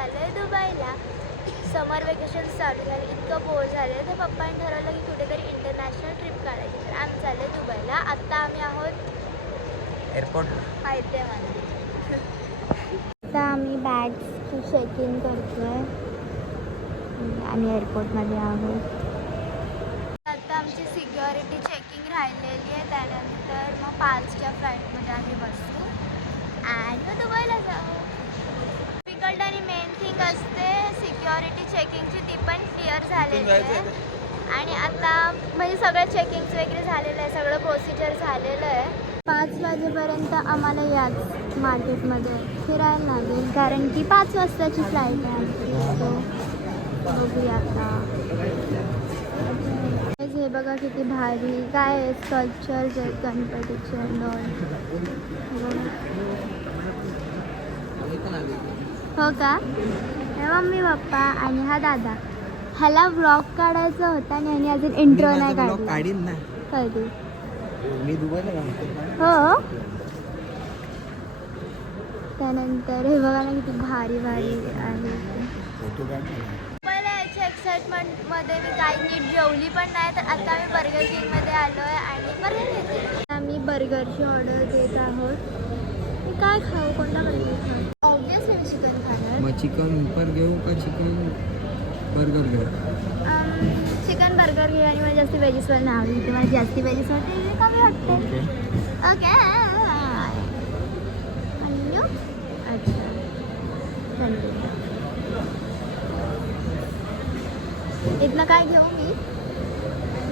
चाललोय दुबईला. समर वेकेशन चालू झाले, इतकं बोर झालं तर पप्पांनी ठरवलं की कुठेतरी इंटरनॅशनल ट्रिप काढायची. तर आम्ही चाललोय दुबईला. आत्ता आम्ही आहोत एअरपोर्टला. हैदराबाद. आता आम्ही बॅग्सची चेकिंग करतोय. आम्ही एअरपोर्टमध्ये आहोत. आता आमची सिक्युरिटी चेकिंग राहिलेली आहे. त्यानंतर मग 5च्या फ्लाईटमध्ये आम्ही बसू आणि दुबईला जाऊ. डिफिकल्ट आणि मेन थिंग असते सिक्युरिटी चेकिंगची, ती पण क्लिअर झालेली आहे. आणि आता म्हणजे सगळं चेकिंग वगैरे झालेलं आहे, सगळं प्रोसिजर झालेलं आहे. 5 वाजेपर्यंत आम्हाला याच मार्केटमध्ये फिरायला लागेल, कारण की 5 वाजताची फ्लाईट आहे आमची. सो बघूया आता. हे बघा किती भारी काय आहे, स्कल्पचर्स आहेत गणपतीचे. हो का? हे मम्मी पप्पा आणि हा दादा. ह्याला व्लॉग काढायचा होता आणि अजून इंट्रो नाही काढला. कधी? मी दुबईला हो. त्यानंतर हे बघा ना किती भारी भारी आहे. एक्साइटमेंटमध्ये मी काही नीट जेवली पण नाही. तर आता मी बर्गर किंगमध्ये आलो आहे आणि बर्गर घेते. आम्ही बर्गरची ऑर्डर देत आहोत. मी काय खाऊ, कोणता बर्गर खाऊ? ऑब्वियसली मी चिकन खाणार. मग चिकन पर घेऊ का चिकन बर्गर घेऊ? चिकन बर्गर घेऊ आणि मला जास्ती व्हेजीस वाला नाही आवडते. मला जास्ती व्हेजीस वाटते कमी वाटते. ओके. अच्छा इथनं काय घेऊ मी?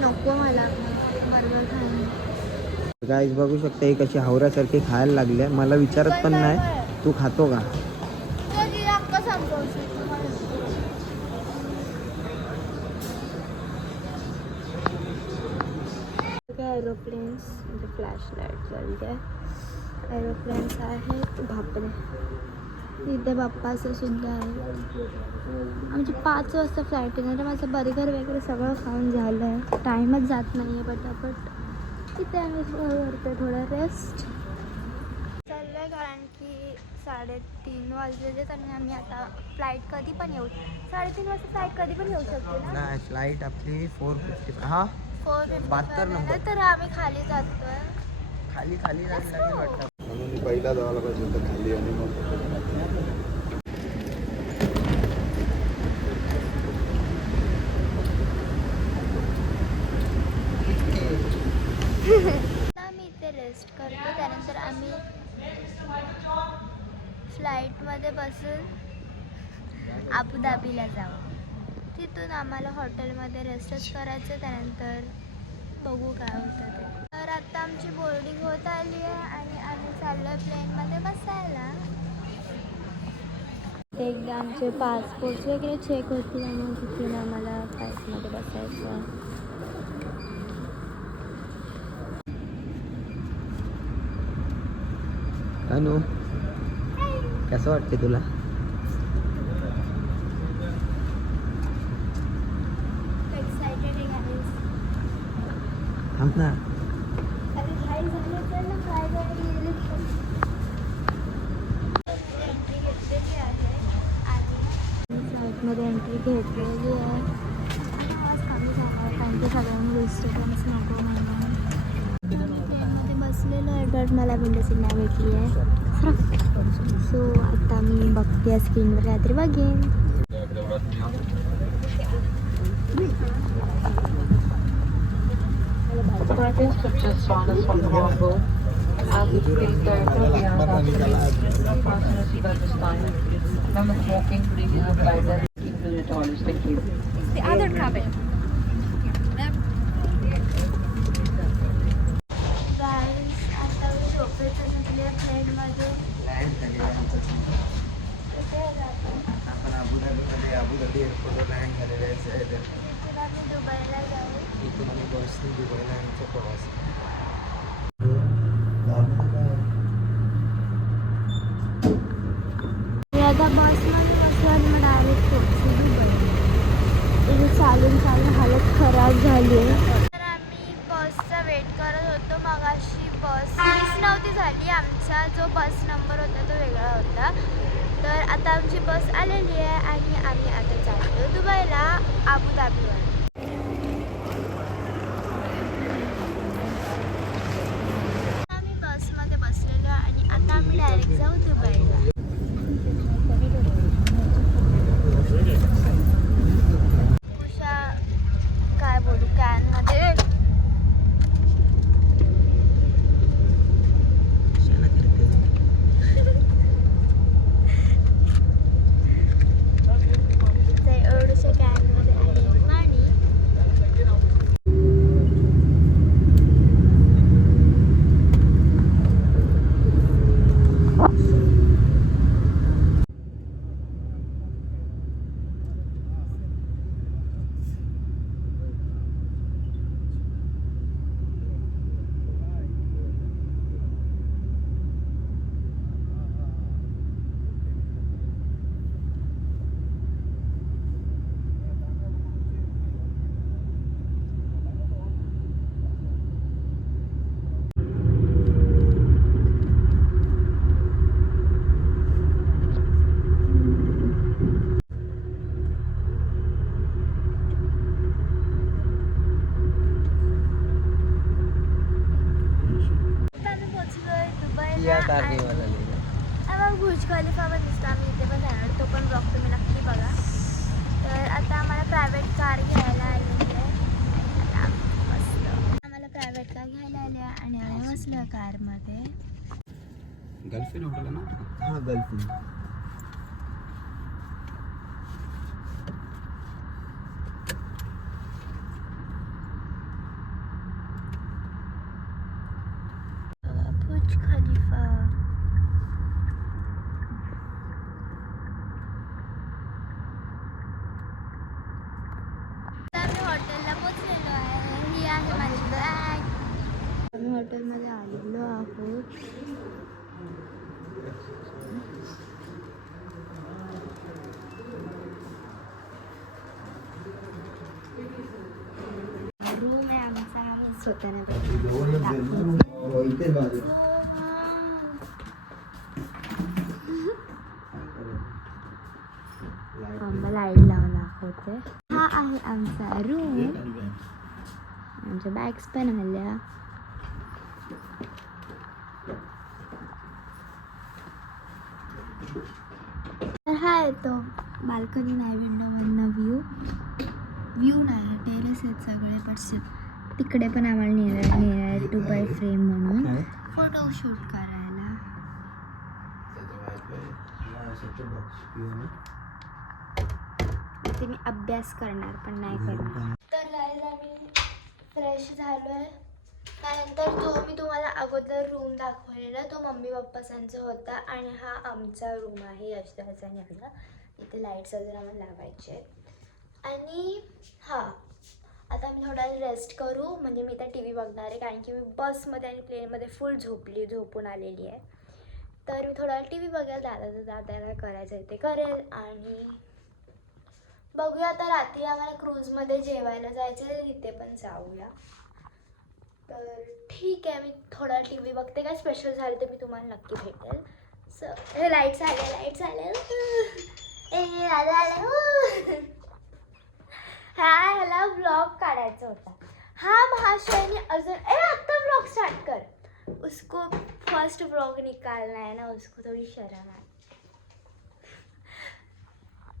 नको मला बर्गर खायला. गाईस बघू शकता ही कशी हावऱ्यासारखी खायला लागली आहे. मला विचारत पण नाही तू खातो का. एरोप्लेन्स म्हणजे फ्लॅश लाईट चालते. एरोप्लेन्स आहेत. बापरे, इथे बाप्पाचं सुद्धा आहे. आमची 5 वाजता फ्लाईट आहे. तर माझं बर्गर वगैरे सगळं खाऊन झालं आहे. टाईमच जात नाही आहे पटापट. इथे आम्ही करतो थोडा रेस्ट चाललं आहे, कारण की 3:30 वाजलेले. तर आम्ही आता फ्लाईट कधी पण येऊ, 3:30 वाजता फ्लाईट कधी पण येऊ शकते ना. नाही, फ्लाईट आपली 4:55. हा 4:55 नंबर. तर आम्ही खाली जातोय. खाली जायला लागेल वाटतं. म्हणून पहिला जायला पाहिजे होतं खाली आणि मग आम्ही इथे रेस्ट करतो. त्यानंतर आम्ही फ्लाईटमध्ये बसून अबुधाबीला जाऊ. तिथून आम्हाला हॉटेलमध्ये रेस्टच करायचं. त्यानंतर बघू काय होतं ते. तर आता आमची बोर्डिंग होत आली आहे आणि आम्ही चाललो आहे प्लेनमध्ये बसायला. एकदा आमचे पासपोर्ट्स वगैरे चेक होतील आणि तिथून आम्हाला फ्लाईटमध्ये बसायचं आहे. अनु कसं वाटते तुला? एक्साइटेड आहे. थांब ना. अरे घाई झाली तर ना काय एंट्री घेतलेली आहे आणि फ्लाईटमध्ये एंट्री घेतलेली आहे. आवाज कमी झाला आहे कारण की सगळ्यांनी डिस्टर्बन्स नको म्हणून. प्लेनमध्ये बसलेलो आहे तर मला विंडो सीट नाही भेटली आहे. सो आता मी बघते स्क्रीनवर काहीतरी बघेन. Just join us from the wrong boat. As it states there will be an accident. Fasten your seatbelt this time. Remember smoking, breathing in flight and keep to the toilets. Thank you. The other cabin. गाईस आता मी झोपेतून उठली आहे प्लेनमधून. आपण Abu Dhabi एअरपोर्टवर land झालेले आहे. इथून आम्ही दुबईला जाऊ. इथून आम्ही बसने दुबईला आमचा प्रवास. आता बसमध्ये बसल्यावर मग डायरेक्ट पोहोचू दुबई. इथे चालून हालत खराब झाली आहे. तर आम्ही बसचा वेट करत होतो. मगाशी बस मिस नव्हती झाली. आमचा जो बस नंबर होता तो वेगळा होता. तर आता आमची बस आलेली आहे आणि आम्ही आता चाललो दुबईला, अबुधाबीवर. आम्ही बसमध्ये बसलेलो आणि आता आम्ही डायरेक्ट जाऊ दुबईला. उषा काय बोलू कॅनमध्ये एवढ्याशा कॅनमध्ये आहे पाणी. मग बुर्ज खलिफा पण दिसतो, आम्ही इथे पण जाणार, तो पण ब्लॉग तुम्ही नक्की बघा. तर आता आम्हाला प्रायव्हेट कार घ्यायला आलेली आहे. मस्त आम्हाला प्रायव्हेट कार घ्यायला आली आहे आणि आम्ही बसलो कारमध्ये. गर्लफ्रेंड होटल ना. हां गर्लफ्रेंड. बुर्ज खलिफा. आम्ही हॉटेलला पोचलेलो आहे. ही आहे माझी बॅग. आम्ही हॉटेलमध्ये आलेलो आहोत. रूम आहे आमचा, स्वतःने लाईट लावला होते. हा आहे आमचा रूम. आमच्या बॅग्स पण आल्या. तर हा आहे तो बाल्कनी नाही, विंडोमधनं व्ह्यू नाही, टेरेस आहेत सगळे. पण तिकडे पण आम्हाला नेणार आहे दुबई फ्रेम म्हणून फोटोशूट करायला. ते मी अभ्यास करणार पण नाही करणार. तर गाईज आम्ही फ्रेश झालो आहे. त्यानंतर जो मी तुम्हाला अगोदर रूम दाखवलेला तो मम्मी पप्पासांचा होता आणि हा आमचा रूम आहे यशदाचा आणि आमचा. इथे लाईट्स वगैरे आम्हाला लावायचे आहेत. आणि हां, आता मी थोडा रेस्ट करू, म्हणजे मी तर टी व्ही बघणार आहे कारण की मी बसमध्ये आणि प्लेनमध्ये फुल झोपून आलेली आहे. तर मी थोडा टी व्ही बघेल, दादाला करायचं आहे ते करेल आणि बघूया. आता रात्री आम्हाला क्रूजमध्ये जेवायला जायचं आहे, तिथे पण जाऊया. तर ठीक आहे, मी थोडा टी व्ही बघते. काय स्पेशल झालं तर मी तुम्हाला नक्की भेटेल. हे लाईट्स आले ए दादा आले. ह्याला व्लॉग काढायचा होता. हा महाशयनी अजून आत्ता व्लॉग स्टार्ट कर. उसको फर्स्ट व्लॉग निकालना है ना, उसको थोडी शरम आहे.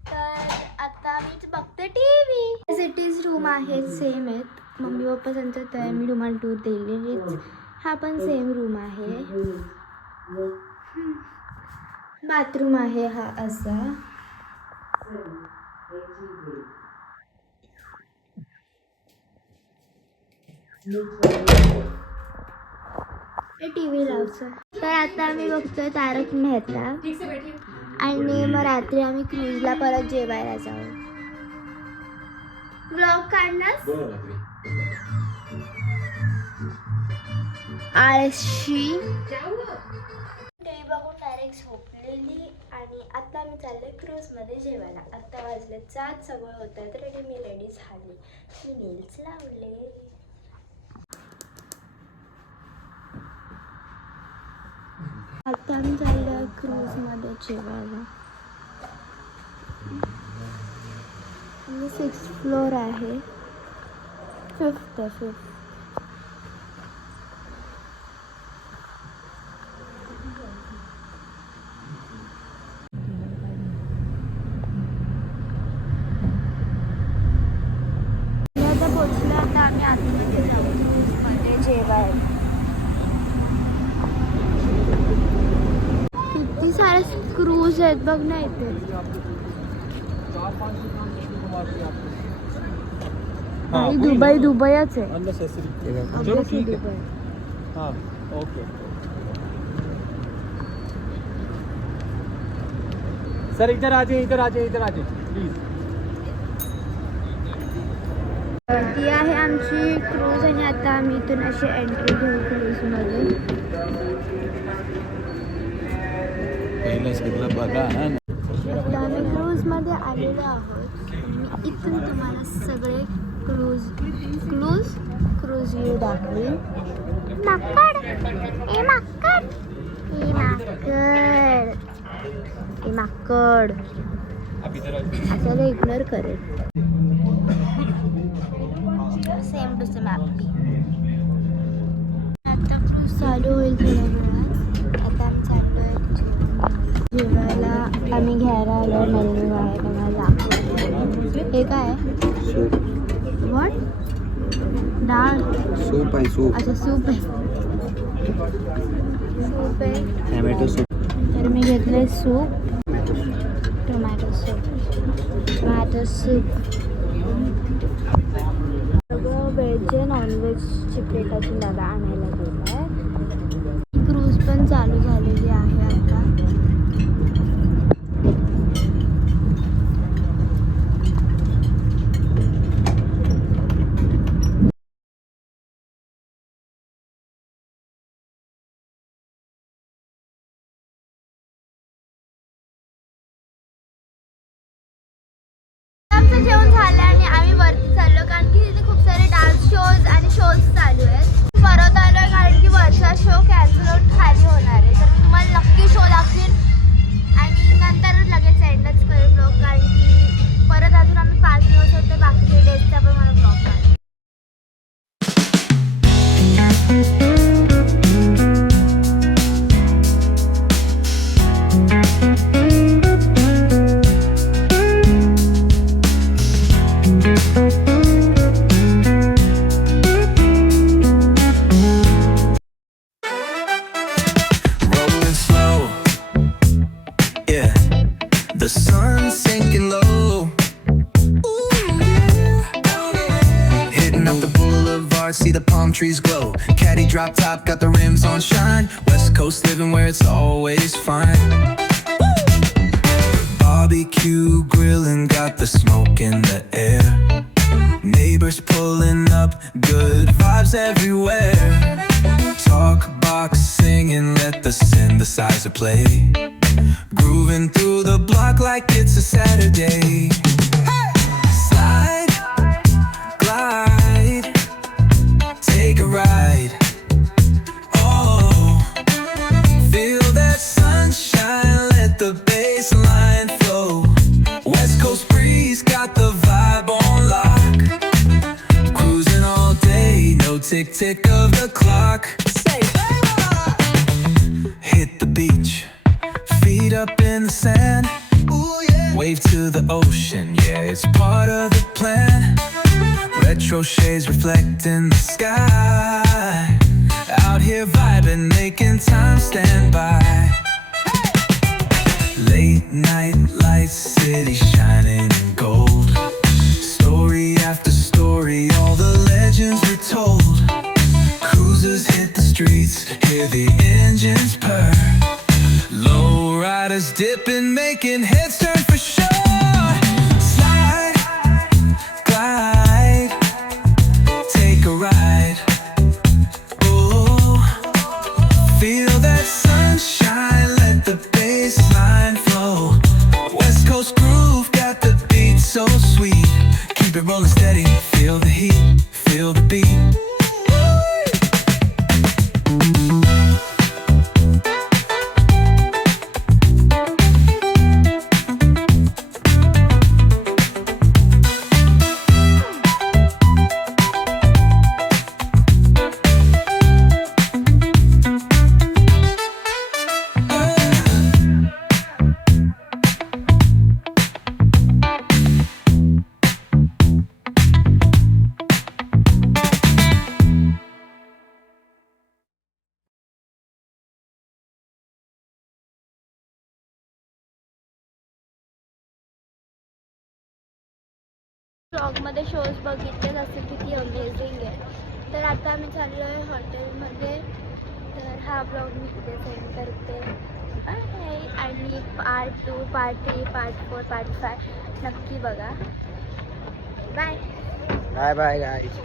तर आता मी बघते T V. It is room आहेत, सेम आहेत. मम्मी पप्पा सांगतात तर मी तुम्हाला टूर दिलेलीच. हा पण सेम रूम आहे. बाथरूम आहे हा असा. टी व्ही लावचं. तर आता आम्ही बघतोय तारक मेहता आणि मग रात्री आम्ही क्रूजला परत जेवायला जाऊ. व्लॉग काढलास आळशी. टीव्ही बघून डायरेक्ट झोपलेली आणि आता मी चालले क्रूजमध्ये जेवायला. आता वाजले 7, सगळं होतं तर रेडी. मी रेडी झाली, मी नेल्स लावले. आता आम्ही चाललो क्रूजमध्ये जेवायला. 6th फ्लोअर आहे. 5th आहे 5th. आता पोचलो. आता आम्ही आतमध्ये जाऊ मध्ये जेवायला. किती सारे क्रूज आहेत बघ ना इथे. दुबई दुबईच आहे. Obviously Dubai. ओके सर इधर आ जाइए प्लीज. ती आहे आमची क्रूज आणि आता आम्ही इथून अशी एंट्री घेऊ क्रूजमध्ये. बघा आता आम्ही क्रूजमध्ये आलेलो आहोत. मी इथून तुम्हाला सगळे क्रूज व्ह्यू दाखवेन. माकड ए माकड ए माकड ए माकड आपल्याला इग्नोर करेल. Same to same happy. आता क्रूज चालू होईल थोड्या वेळात. आता आम्ही चाललो आहे जेवायला. आम्ही घ्यायला आलो मेन्यू आहे तुम्हाला दाखवतो. हे काय सूप. व्हॉट? डाळ. सूप आहे सूप. अच्छा सूप आहे. सूप आहे. Tomato soup. तर मी घेतले सूप. Tomato soup. सगळं व्हेज नॉनव्हेजची प्लेट असून दादा आणायला गेला आहे. क्रूज पण चालू झालेली आहे आता. आमचं जेवण झालं आणि आम्ही वरती चाललो कारण की तिथे खूप सारे डान्स शोज आणि शोज चालू आहेत. परत आलोय कारण की वरचा शो कॅन्सल होऊन खाली होणार आहे. तर मी तुम्हाला नक्की शो दाखवेन आणि नंतर लगेच एंडच करेन ब्लॉग कारण की परत अजून आम्ही 5 दिवस होते. बाकीचे डेजचा पण मला ब्लॉग आहे. Rolling slow, yeah. The sun's sinking low. Hitting up the boulevard, see the palm trees glow. Caddy drop top, got the rims on shine. West Coast living where it's always fine. Barbecue grilling, got the smoke in the air. Neighbors pulling up, good vibes everywhere. Talk box singing, let the synthesizer play. Grooving through the block like it's a Saturday. Slide, glide, take a ride. Oh, feel that sunshine, let the bass line flow. West Coast breeze, got the vibe on lock. Cruising all day, no tick tick of the clock. Hit the beach, feet up in the sand. Ooh, yeah. Wave to the ocean, yeah, it's part of the plan. Retro shades reflecting the sky. Out here vibing, making time stand by. Late night lights, city shining in gold. Story after story, all the legends were told. Cruisers hit the streets, hear the engines purr. Low riders dipping, making heads turn for sure. Slide, glide, take a ride. Oh, feel that sunshine, let the bass line flow. West Coast groove, got the beat so sweet. Keep it rolling steady, feel the heat, feel the beat. व्लॉगमध्ये shows बघितलेच असेल किती amazing आहे. तर आता आम्ही चाललो आहे हॉटेलमध्ये. तर हा ब्लॉग मी इथे सेंड करते. आणि पार्ट 2, पार्ट 3, पार्ट 4, पार्ट 5 नक्की बघा. Bye bye bye guys.